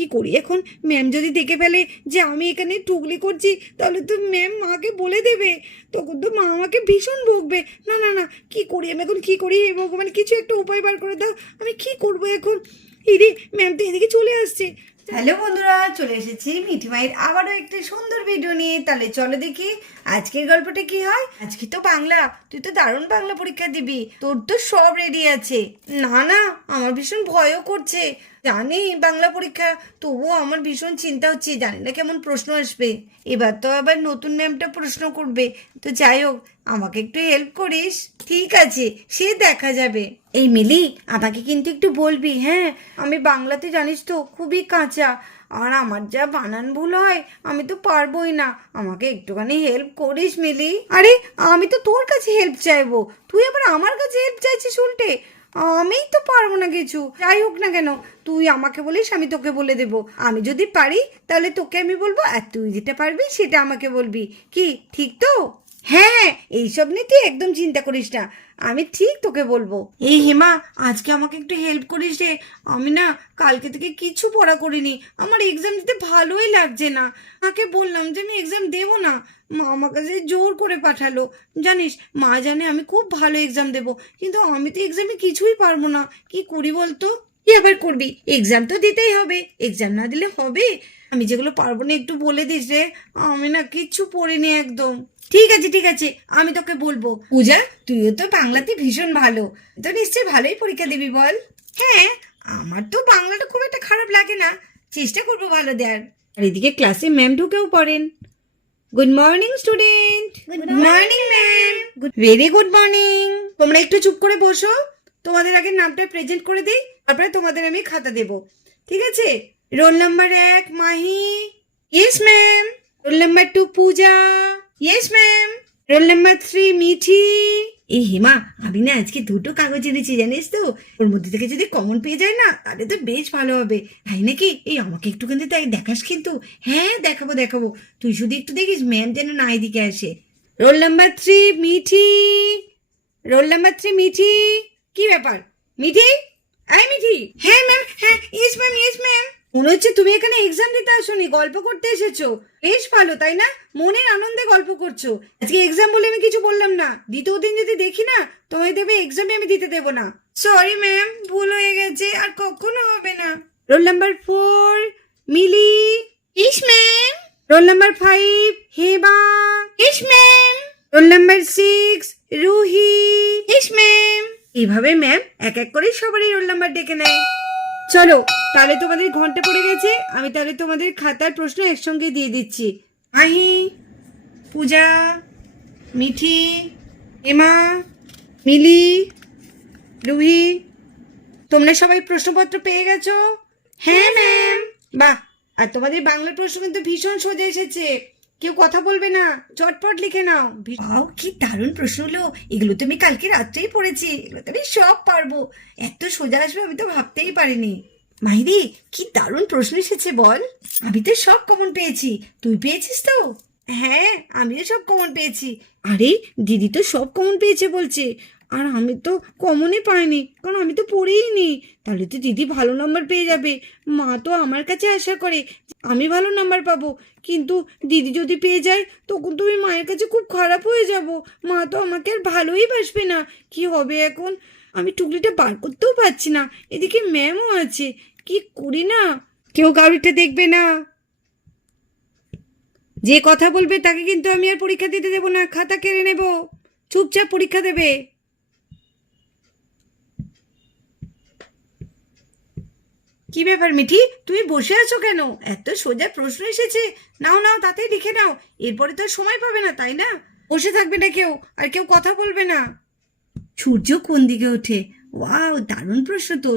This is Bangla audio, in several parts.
কি করি এখন? ম্যাম যদি দেখে ফেলে যে আমি এখানে টুকলি করছি, তাহলে তো ম্যাম মাকে বলে দেবে, তখন তো মা আমাকে ভীষণ বকবে। না না না, কি করি আমি এখন, কি করি? হে ভগবান, কিছু একটা উপায় বার করে দাও, আমি কি করবো এখন? ইরে, ম্যাম তো এদিকে চলে আসছে। হ্যালো বন্ধুরা, চলে এসেছি মিঠি মায়ের আবারও একটি সুন্দর ভিডিও নিয়ে। তাহলে চলো দেখি আজকের গল্পটা কি হয়। আজকে তো বাংলা, তুই তো দারুণ বাংলা পরীক্ষা দিবি, তোর তো সব রেডি আছে। না না, আমার ভীষণ ভয়ও করছে, জানি বাংলা পরীক্ষা, তবুও আমার ভীষণ চিন্তা হচ্ছে, জানি না কেমন প্রশ্ন আসবে। এবার তো আবার নতুন ম্যামটা প্রশ্ন করবে, তো যাই হোক, আমাকে একটু হেল্প করিস? ঠিক আছে, সে দেখা যাবে। এই মিলি, আমাকে কিন্তু একটু বলবি, হ্যাঁ? আমি বাংলাতে জানিস তো খুবই কাঁচা, আর আমার যা বানান ভুল হয়, আমি তো পারবোই না। আমাকে একটুখানি হেল্প করিস মিলি। আরে, আমি তো তোর কাছে হেল্প চাইবো, তুই আবার আমার কাছে হেল্প চাইছিস উল্টে? আমিই তো পারবো না কিছু, যাই হোক না কেন, তুই আমাকে বলিস, আমি তোকে বলে দেবো। আমি যদি পারি তাহলে তোকে আমি বলবো, আর তুই যেটা পারবি সেটা আমাকে বলবি। কি ঠিক তো? হ্যাঁ, এইসব নিয়ে তুই একদম চিন্তা করিস না, আমি ঠিক তোকে বলবো। এই হেমা, আজকে আমাকে একটু হেল্প করিস রে। আমি না কালকে থেকে কিছু পড়া করিনি, আমার এক্সাম দিতে ভালোই লাগছে না। মাকে বললাম যে আমি এক্সাম দেবো না, মা আমার কাছে জোর করে পাঠালো। জানিস, মা জানে আমি খুব ভালো এক্সাম দেবো, কিন্তু আমি তো এক্সামে কিছুই পারবো না। কি করি বলতো? কি আবার করবি? এক্সাম তো দিতেই হবে, এক্সাম না দিলে হবে? আমি যেগুলো পারবো না একটু বলে দিস রে, আমি না কিচ্ছু পড়িনি একদম। ঠিক আছে ঠিক আছে, আমি তোকে বলবো। পূজা, তুইও তো বাংলাতে ভীষণ ভালো, তো নিশ্চয়ই ভালোই পরীক্ষা দিবি বল? হ্যাঁ, আমার তো বাংলাটা খুব একটা খারাপ লাগে না, চেষ্টা করবো ভালো দেওয়ার। আর এদিকে ক্লাসে ম্যাম ঢুকেও পড়েন। Good morning student. Good morning ma'am. Very good morning. তোমরা একটু চুপ করে বসো, তোমাদের আগে নামটা প্রেজেন্ট করে দিই, তারপরে তোমাদের আমি খাতা দেব, ঠিক আছে? Roll number 1 Mahi. Yes ma'am. Roll number 2 Puja. Yes ma'am. Roll number 3 Mithi. এই হেমা, আমি না আজকে দুটো কাগজ এনেছি জানিস তো, ওর মধ্যে থেকে যদি কমন পেয়ে যায় না, তাহলে তো বেশ ভালো হবে। তাই নাকি? এই আমাকে একটুখানি তাই দেখাস কিন্তু। হ্যাঁ, দেখাবো দেখাবো, তুই শুধু একটু দেখিস ম্যাম যেন না এদিকে আসে। Role number 3 Mithi. Role number 3 Mithi. কি ব্যাপার মিঠি? আই মিঠি। হ্যাঁ ম্যাম, হ্যাঁ, ইয়েস ম্যাম, ইয়েস ম্যাম। মনে হচ্ছে তুমি এখানে এক্সাম দিতে আসোনি, গল্প করতে এসেছো। বেশ ভালো, তাই না? মনের আনন্দে গল্প করছো। আজকে এক্সাম বলে আমি কিছু বললাম না, দ্বিতীয় দিন যদি দেখি না তোমায় দেবে এক্সামে, আমি দিতে দেবো না। সরি ম্যাম, ভুল হয়ে গেছে, আর কখনো হবে না। Roll number 4 Mili. Yes ma'am. Roll number 5 Heba. Yes ma'am. Roll number 6 Ruhi. Yes ma'am. এইভাবে ম্যাম এক এক করে সবারই রোল নাম্বার ডেকে নেয়। চলো, তাহলে তোমাদের ঘন্টা পড়ে গেছে, আমি তাহলে তোমাদের খাতার প্রশ্ন একসঙ্গে দিয়ে দিচ্ছি। মাহি, পূজা, মিঠি, এমা, মিলি, রুহি, তোমরা সবাই প্রশ্নপত্র পেয়ে গেছো? হ্যাঁ ম্যাম। বাহ, আর তোমাদের বাংলার প্রশ্ন কিন্তু ভীষণ সোজা এসেছে, কেউ কথা বলবে না, চটপট লিখে নাও। বাও, কি দারুণ প্রশ্নগুলো, এগুলো তো আমি কালকে রাত্রেই পড়েছি, এগুলো তো আমি সব পারবো। এত সোজা আসবে আমি তো ভাবতেই পারিনি। মাহিদি, কি দারুণ প্রশ্ন এসেছে বল। আমি তো সব কমন পেয়েছি, তুই পেয়েছিস তো? হ্যাঁ, আমিও সব কমন পেয়েছি। আরে, দিদি তো সব কমন পেয়েছে বলছে, আর আমি তো কমনই পাইনি, কারণ আমি তো পড়েই নি। তাহলে তো দিদি ভালো নাম্বার পেয়ে যাবে, মা তো আমার কাছে আশা করে আমি ভালো নাম্বার পাবো। কিন্তু দিদি যদি পেয়ে যায়, তখন তো আমি মায়ের কাছে খুব খারাপ হয়ে যাব, মা তো আমাকে আর ভালোই বাসবে না। কি হবে এখন? আমি টুকলিটা বার করতেও পারছি না, এদিকে ম্যামও আছে, কি করি না? কেউ কাউরিটা দেখবে না, যে কথা বলবে তাকে কিন্তু আমি আর পরীক্ষা দিতে দেবো না, খাতা কেড়ে নেব। চুপচাপ পরীক্ষা দেবে। কি ব্যাপার মিঠি, তুমি বসে আছো কেন? এত সোজা প্রশ্ন এসেছে, নাও নাও তাতেই লিখে নাও, এরপরে তো আর সময় পাবে না, তাই না? বসে থাকবে না কেউ, আর কেউ কথা বলবে না। সূর্য কোন দিকে ওঠে? ওয়াও, দারুণ প্রশ্ন তো।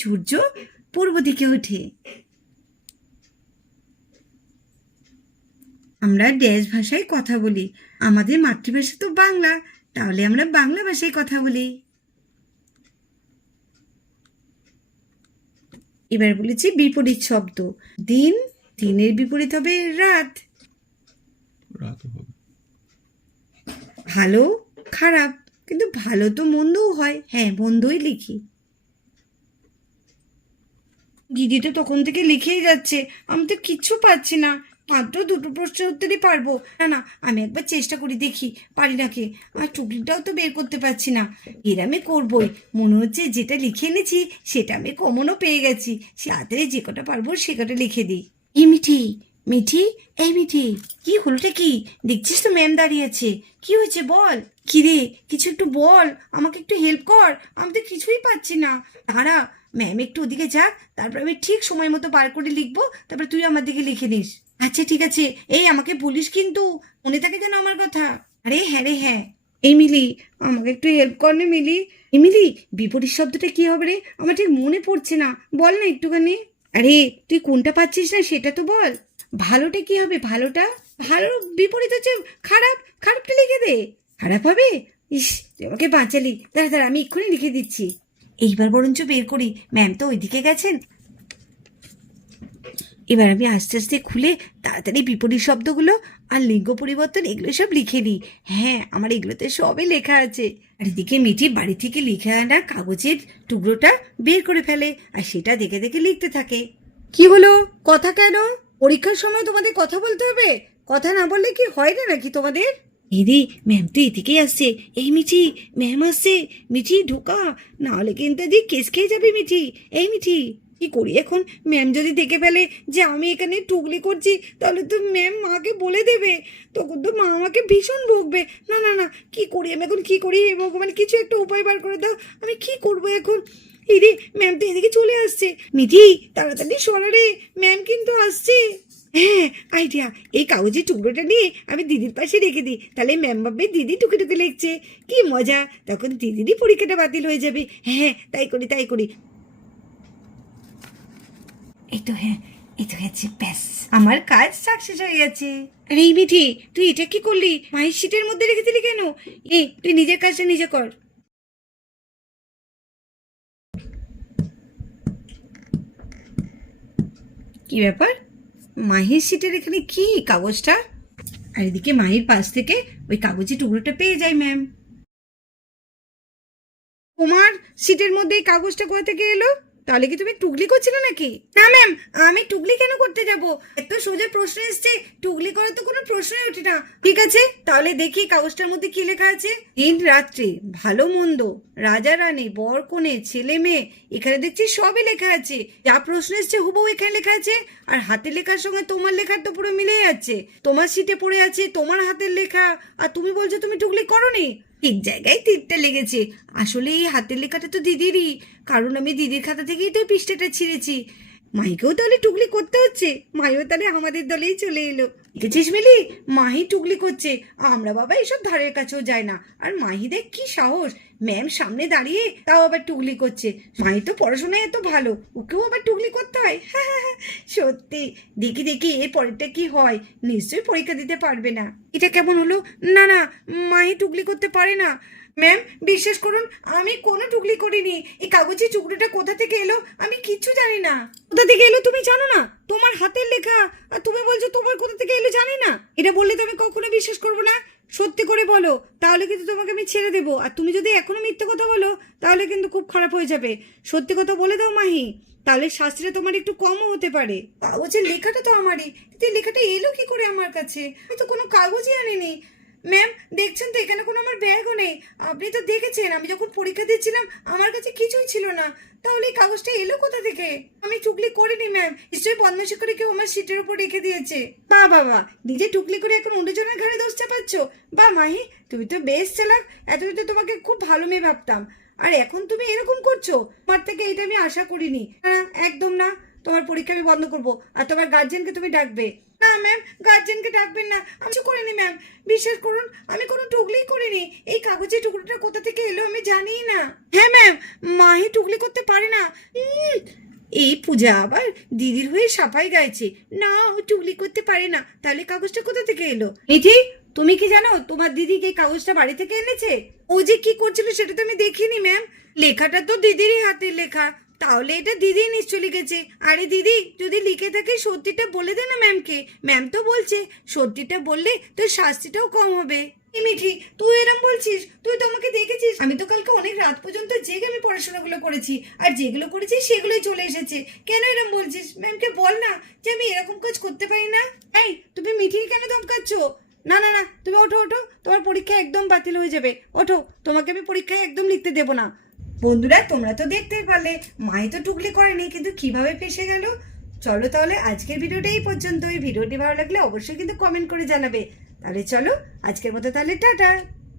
সূর্য পূর্ব দিকে ওঠে। আমরা দেশ ভাষায় কথা বলি, আমাদের মাতৃভাষা তো বাংলা, তাহলে আমরা বাংলা ভাষায় কথা বলি। এবার বলেছি বিপরীত শব্দ। দিন, দিনের বিপরীত হবে রাত। ভালো, খারাপ, কিন্তু ভালো তো মন্দও হয়, হ্যাঁ মন্দই লিখি। দিদি তো তখন থেকে লিখেই যাচ্ছে, আমি তো কিচ্ছু পাচ্ছি না, মাত্র দুটো প্রশ্নের উত্তরই পারবো। না না, আমি একবার চেষ্টা করি, দেখি পারি নাকি। আর টুকলিটাও তো বের করতে পারছি না। এর আমি করবোই, মনে হচ্ছে যেটা লিখে এনেছি সেটা আমি কমনও পেয়ে গেছি। সে হাতে যে কটা পারবো সে কটা লিখে দিই। এই মিঠি, মিঠি, এই মিঠি, কি হলোটা কি? দেখছিস তো ম্যাম দাঁড়িয়েছে, কি হয়েছে বল। কি রে, কিছু একটু বল, আমাকে একটু হেল্প কর, আমি তো কিছুই পাচ্ছি না। দাঁড়া, ম্যাম একটু ওদিকে যাক, তারপর আমি ঠিক সময় মতো বার করে লিখবো, তারপর তুই আমার দিকে লিখে নিস। আচ্ছা ঠিক আছে, এই আমাকে বলিস কিন্তু, মনে থাকে যেন আমার কথা। আরে হ্যাঁ রে হ্যাঁ। এই মিলি, আমাকে একটু হেল্প কর না মিলি। এই মিলি, বিপরীত শব্দটা কি হবে রে? আমার ঠিক মনে পড়ছে না, বল না একটুখানি। আরে তুই কোনটা পাচ্ছিস না সেটা তো বল। ভালোটা কি হবে? ভালোটা, ভালো বিপরীত হচ্ছে খারাপ, খারাপটা লিখে দে। খারাপ হবে? ইস, তুই আমাকে বাঁচালি। দাঁড়া দাঁড়া, আমি এক্ষুনি লিখে দিচ্ছি। এইবার বরঞ্চ বের করি, ম্যাম তো ওইদিকে গেছেন। এবার আমি আস্তে আস্তে খুলে তাড়াতাড়ি বিপরীত শব্দগুলো আর লিঙ্গ পরিবর্তন এগুলো সব লিখে নিই। হ্যাঁ, আমার এগুলোতে সবই লেখা আছে। আর এদিকে মিঠি বাড়ি থেকে লিখে আনা কাগজের টুকরোটা বের করে ফেলে, আর সেটা দেখে দেখে লিখতে থাকে। কি হলো, কথা কেন? পরীক্ষার সময় তোমাদের কথা বলতে হবে? কথা না বললে কি হয় না নাকি তোমাদের? দিদি, ম্যাম তো এদিকেই আসছে। এই মিঠি, ম্যাম আসছে। মিঠি ঢোকা, না হলে কিন্তু আজকে কেস খেয়ে যাবে মিঠি। এই মিঠি, কি করি এখন? ম্যাম যদি দেখে ফেলে যে আমি এখানে টুকলি করছি, তাহলে তো ম্যাম মাকে বলে দেবে, তখন তো মা আমাকে ভীষণ বকবে। না না না, কি করি আমি এখন, কি করি? হে ভগবান, কিছু একটা উপায় বার করে দাও, আমি কি করবো এখন? এই রে, ম্যাম তো এদিকে চলে আসছে। মিঠি, তাড়াতাড়ি সরা রে, ম্যাম কিন্তু আসছে। হ্যাঁ, আইডিয়া, এই কাগজের টুকরোটা নিয়ে আমি দিদির পাশে রেখে দিই, তাহলে ম্যাম ভাববে দিদি টুকে টুকে লিখছে। কি মজা, তখন দিদিরই পরীক্ষাটা বাতিল হয়ে যাবে। হ্যাঁ, তাই করি তাই করি। এই তো, হ্যাঁ, এই তো হয়েছে, ব্যাস আমার কাজ সাকসেস হয়ে গেছে। আরে এই মিঠি, তুই এটা কি করলি? মায়ের শীটের মধ্যে রেখে দিলি কেন? এই, তুই নিজের কাজটা নিজে কর। কি ব্যাপার, মাহির শীটের এখানে কি কাগজটা? আর এদিকে মাহির পাশ থেকে ওই কাগজের টুকরোটা পেয়ে যায় ম্যাম। তোমার সিটের মধ্যে এই কাগজটা কোথা থেকে এলো? তাহলে কি তুমি টুকলি করছিলে নাকি? না ম্যাম, আমি টুকলি কেন করতে যাব? এত সোজা প্রশ্ন এসছে, টুকলি করার তো কোনো প্রশ্নই ওঠে না। ঠিক আছে, তাহলে দেখি কাগজটার মধ্যে কি লেখা আছে। দিন রাত্রি, ভালো মন্দ, রাজা রানী, বর কনে, ছেলে মেয়ে, এখানে দেখছি সবই লেখা আছে। যা প্রশ্ন এসছে হুবহু এখানে লেখা আছে। আর হাতের লেখার সঙ্গে তোমার লেখার তো পুরো মিলে যাচ্ছে। তোমার সিটে পড়ে আছে তোমার হাতের লেখা, আর তুমি বলছো তুমি টুকলি করোনি। ঠিক জায়গায় তীরটা লেগেছে। আসলে এই হাতের লেখাটা তো দিদিরই, কারণ আমি দিদির খাতা থেকেই তো এই পৃষ্ঠাটা ছিঁড়েছি। মাইকেও তাহলে টুকলি করতে হচ্ছে, মাইও তাহলে আমাদের দলেই চলে এলো। দেখেছিস মিলি, মাহি টুকলি করছে, আমরা বাবা এসব ধারের কাছেও যায় না। আর মাহি দেখ কি সাহস, ম্যাম সামনে দাঁড়িয়ে তাও আবার টুকলি করছে। মাহি তো পড়াশোনায় এত ভালো, ওকেও আবার টুকলি করতে হয়। সত্যি, দেখি দেখি এর পরেরটা কি হয়, নিশ্চয়ই পরীক্ষা দিতে পারবে না। এটা কেমন হলো? না না, মাহি টুকলি করতে পারে না। ম্যাম বিশ্বাস করুন, আমি কোনো টুকলি করিনি। এই কাগজের টুকরোটা কোথা থেকে এলো আমি কিচ্ছু জানি না। কোথা থেকে এলো তুমি জানো না? তোমার হাতের লেখা, আর তুমি বলছো তোমার কোথা থেকে এলো জানি না। এটা বললে তো আমি কখনো বিশ্বাস করবো না। সত্যি করে বলো, তাহলে কিন্তু তোমাকে আমি ছেড়ে দেবো। আর তুমি যদি এখনো মিথ্যে কথা বলো, তাহলে কিন্তু খুব খারাপ হয়ে যাবে। সত্যি কথা বলে দাও মাহি, তাহলে শাস্তিটা তোমার একটু কমও হতে পারে। কাগজের লেখাটা তো আমারই, কিন্তু লেখাটা এলো কি করে আমার কাছে? আমি তো কোনো কাগজই আনিনি। ম্যাম দেখছেন তো, এখানে কোনো আমার ব্যাগও নেই। আপনি তো দেখেছেন আমি যখন পরীক্ষা দিচ্ছিলাম আমার কাছে কিছুই ছিল না। তাহলে এই কাগজটা এলো কোথা থেকে? আমি টুকলি করিনি ম্যাম, নিশ্চয়ই বদমাশি করে কেউ আমার সিটের উপর রেখে দিয়েছে। বা বাবা, নিজে টুকলি করে এখন অন্যজনের ঘাড়ে দোষ চাপাচ্ছ? বা মাহি, তুমি তো বেশ চালাক, এতদিন তো তোমাকে খুব ভালো মেয়ে ভাবতাম, আর এখন তুমি এরকম করছো? তোমার থেকে এটা আমি আশা করিনি। না, একদম না। তোমার পরীক্ষা আমি বন্ধ করবো, আর তোমার গার্জেনকে তুমি ডাকবে। না ম্যাম, গার্জেনকে ডাকবেন না, আমি কিছু করিনি ম্যাম, বিশ্বাস করুন আমি কোনো টুকলি করিনি। এই কাগজের টুকরোটা কোথা থেকে এলো আমি জানিই না। হ্যাঁ ম্যাম, মাহি টুকলি করতে পারে না। এই পূজা আবার দিদির হয়ে সাফাই গাইছে, না ও টুকলি করতে পারে না। তাহলে কাগজটা কোথা থেকে এলো? নিধি, তুমি কি জানো তোমার দিদি এই কাগজটা বাড়ি থেকে এনেছে? ও যে কি করছিল সেটা তো আমি দেখিনি ম্যাম। লেখাটা তো দিদিরই হাতের লেখা, তাহলে এটা দিদি নিশ্চয় লিখেছে। আরে দিদি, যদি লিখে থাকে সত্যিটা বলে দে না ম্যামকে। ম্যাম তো বলছে সত্যিটা বললে তোর শাস্তিটাও কম হবে। এই মিঠি, তুই এরম বলছিস? তুই তো আমাকে দেখেছিস, আমি তো কালকে অনেক রাত পর্যন্ত জেগে আমি পড়াশোনাগুলো করেছি, আর যেগুলো করেছি সেগুলোই চলে এসেছে। কেন এরম বলছিস? ম্যামকে বল না যে আমি এরকম কাজ করতে পারি না। এই, তুমি মিঠিকে কেন ধমকাচ্ছ? না না না, তুমি ওঠো ওঠো, তোমার পরীক্ষা একদম বাতিল হয়ে যাবে। ওঠো, তোমাকে আমি পরীক্ষায় একদম লিখতে দেবো না। বন্ধুরা, তোমরা তো দেখতেই পারলে মাই তো টুকলি করেনি, কিন্তু কিভাবে ফেসে গেল। চলো তাহলে আজকের ভিডিওটা এই পর্যন্ত। এই ভিডিওটি ভালো লাগলে অবশ্যই কিন্তু কমেন্ট করে জানাবে। তাহলে চলো, আজকের মতো তাহলে টাটা।